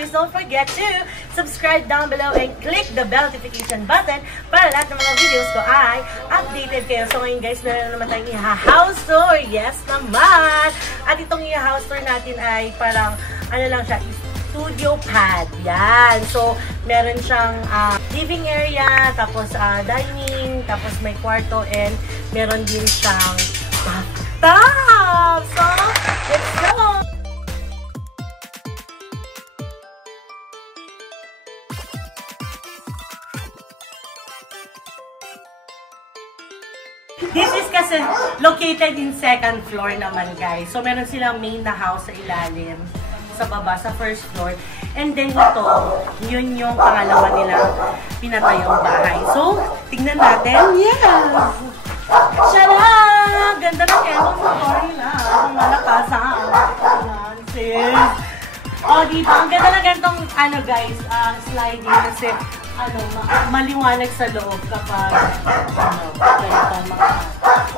please don't forget to subscribe down below and click the bell notification button para lahat ng mga videos ko ay updated kayo. So ngayon guys, meron naman tayong i-house tour. Yes naman! At itong i-house tour natin ay parang, ano lang siya, studio pad. Yan. So, meron siyang living area, tapos dining, tapos may kwarto, and meron din siyang bathtub. So, let's go! This is kasi located in second floor naman, guys. So, meron silang main na house sa ilalim, sa baba, sa first floor. And then ito, yun yung pangalawa nilang pinatayong bahay. So, tignan natin. Yes! Shala! Ganda ng ewan mo, nila. Ang malakasan. Sis. O, diba? Ang ganda na ganitong, ano guys, sliding kasi, maliwanag sa loob kapag, ganitong mga.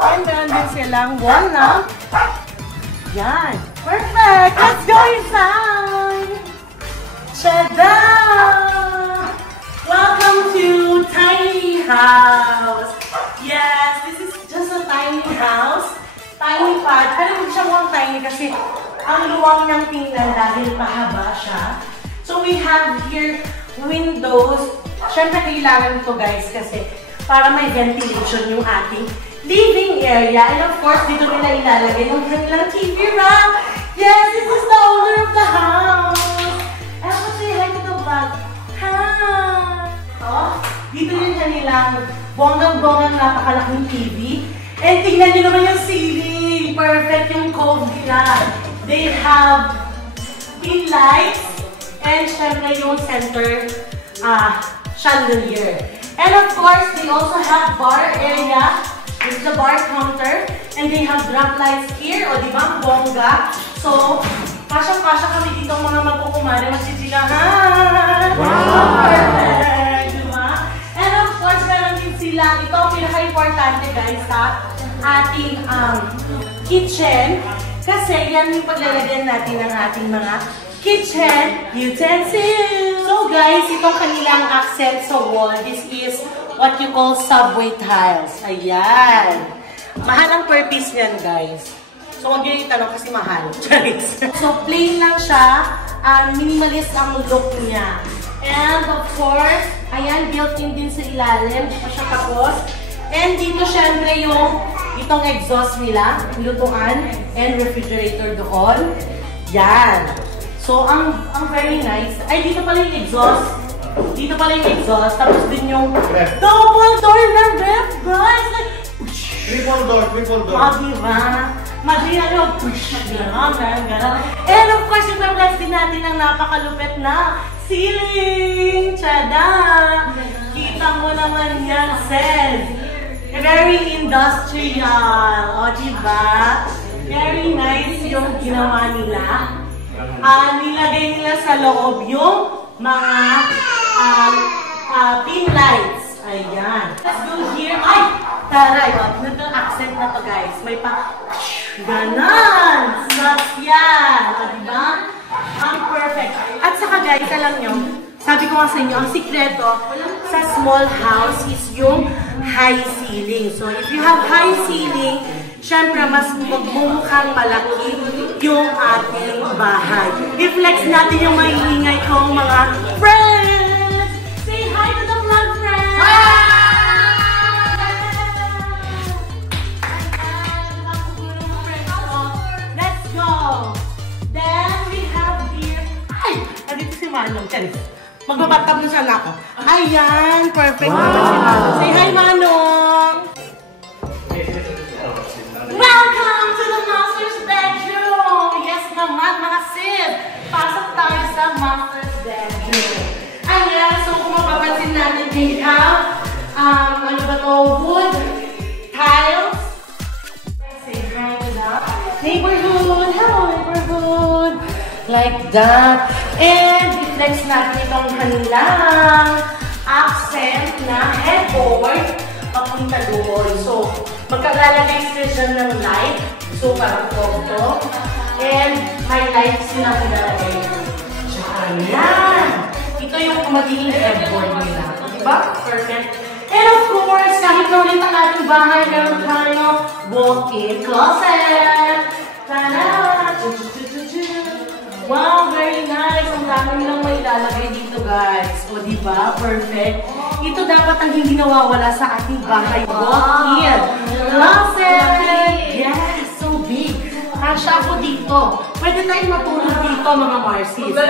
And meron din silang wall lamp. Yan. Perfect! Let's go inside! Tada! Welcome to Tiny House! Yes, this is just a tiny house. Tiny pad. Pero hindi siya mukhang tiny kasi ang luwang niyang tingnan dahil pahaba siya. So we have here windows. Siyempre kailangan ito guys kasi para may ventilation yung ating living area. And of course, dito nila ilalagay yung kanilang TV rack. Yes, this is the owner of the house. And ako say hi to the vlog. Hi! Oh, dito yung kanilang bonggang-bonggang napakalaking TV. And tingnan nyo naman yung ceiling. Perfect yung cove nila. They have pin lights and syempre yung center chandelier. And of course, they also have bar area. This is the bar counter. And they have drop lights here. O, di ba? Bongga. So, kasyang-kasya kami dito mga magkukumari. Magsisigahan. Wow! Perfect! Di ba? And of course, meron din sila. Ito ang pinaka-importante guys sa ating kitchen. Kasi yan yung paglalagyan natin ng ating mga kitchen utensils. So guys, itong kanilang accent sa wall. This is what you call subway tiles. Ayan. Mahal ang per piece niyan, guys. So, huwag nyo yung tanong kasi mahal. So, plain lang siya. Minimalist ang look niya. And, of course, ayan, built-in din sa ilalim. Di pa siya tapos. And dito, syempre, yung itong exhaust nila. Lutuan and refrigerator doon. Yan. So, ang very nice. Ay, dito pala yung exhaust. Dito pala yung exhaust. Tapos din yung double door na ref, guys. Like, triple door. diba? Madriya yung push. Gano'n. And of course, yung pag-bless din natin ang napakalupit na ceiling. Tada! Kita mo naman yan, Seth. Very industrial. O, diba? Very nice yung ginawa nila. Nilagay nila sa loob yung mga pin lights. Ayan. Let's go here. Ay! Taray! Ito accent na to guys. May pa... Ganon! Sasyan! Diba? Ang perfect. At saka guys, alam nyo, sabi ko nga sa inyo, ang sikreto sa small house is yung high ceiling. So, if you have high ceiling, syempre, mas magmumukhang malaki yung ating bahay. I-flex natin yung maiingay kong mga friends! Say hi to the vlog friends! Hi! Let's go! Then, we have here... Ay! Andito si Manong. Magbabatap na sana ako. Ayan! Perfect! Wow. Say hi, Manong! Welcome to the master's bedroom! Yes naman, mga sis! Pasok tayo sa master's bedroom. Ayan, so kung mapapansin natin, they have, ano ba to, wood tiles. Say hi to the neighborhood. Hello, neighborhood. Like that. And i-flex natin itong kanilang accent na headboard papunta doon. So, magkagalagay sila dyan ng light. So, parang to. And may lights silang pinalagay. Ayan. Ito yung magiging headboard nila. Diba? Perfect. And of course, kahit naulit ang ating bahay, meron tayo walk-in closet. Tada! Wow, very nice. Ang dami nilang may ilalagay dito, guys. O, diba? Perfect. Ito dapat ang hindi nawawala sa ating bahay. Walk-in closet. Yes, so big. Kasha ako dito. Pwede tayong matulog dito, mga Marcies. Diba?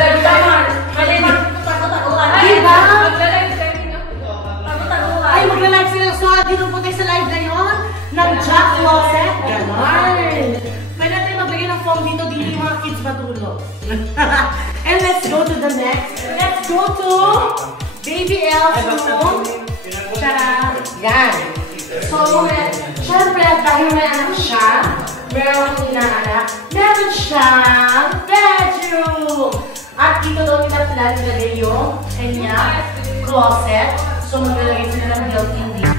Ay, magla-live sila. So, dito po tayo sa live ngayon ng Jack Closet. Ganon. Pwede tayo maglagay ng foam dito. Dito yung mga kids matulog. And let's go to the next. Let's go to Baby Elle's room. Tara! Yan. So, syempre, dahil may anak siya, meron akong inaanak, meron siyang bedroom! At dito daw nila plan nilagay yung kanya closet. So, maglalagay sila ng built-in dito.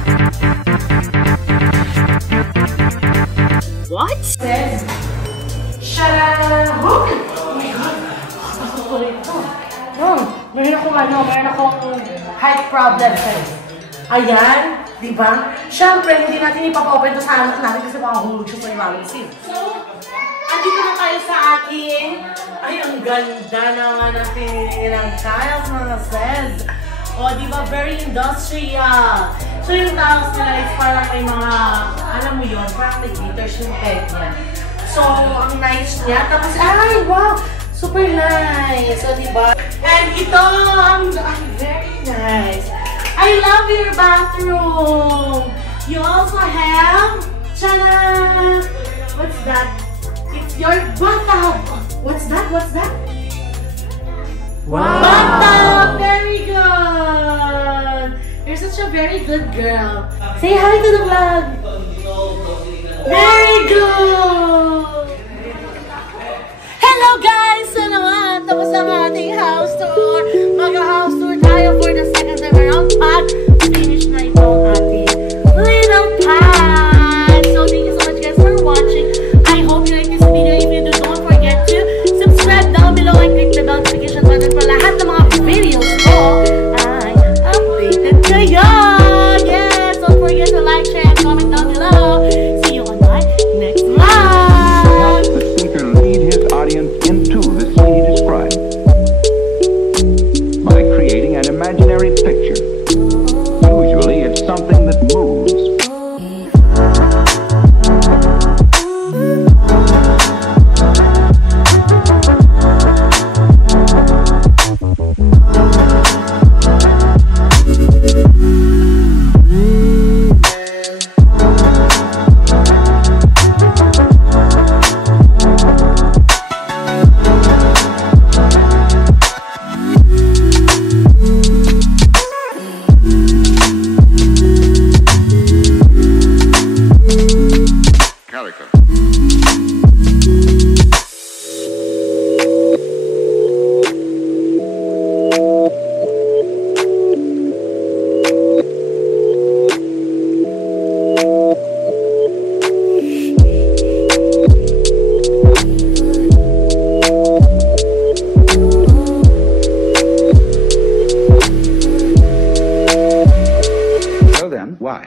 What? Says, Shara! Oh my God! Pasok ko rito. Meron akong height problem. Ayan, di ba? Siyempre, hindi natin ipapa-open to sa anak natin kasi makahulog siya sa imalang scene. So, andito na tayo sa akin. Ay, ang ganda naman ang pinili ng tiles, mga says. O, di ba? Very industrial. So, yung tiles nila is parang may mga, alam mo yun, parang may glitters yung peg niya. So, ang nice niya. Tapos, ay, wow! Super nice. So, di ba? And ito, ang very nice. I love your bathroom. You also have, tada! What's that? It's your bathtub. What's that? What's that? Wow! Bathtub! Very good! You're such a very good girl. Say hi to the vlog. Very good! Hello guys! So naman, tapos ang ating house tour. Mag-house tour tayo for the second time around. At finish na itong ating little pad. So thank you so much guys for watching. I hope you like this video. If you do, don't forget to subscribe down below and click the notification button for lahat ng mga videos ko ay updated kayo. Yes! Don't forget to like, share, and comment down below. See you on my next vlog. The speaker lead his audience into the scene he described by creating an imaginary picture. Usually it's something that moves. Calico. So then, why?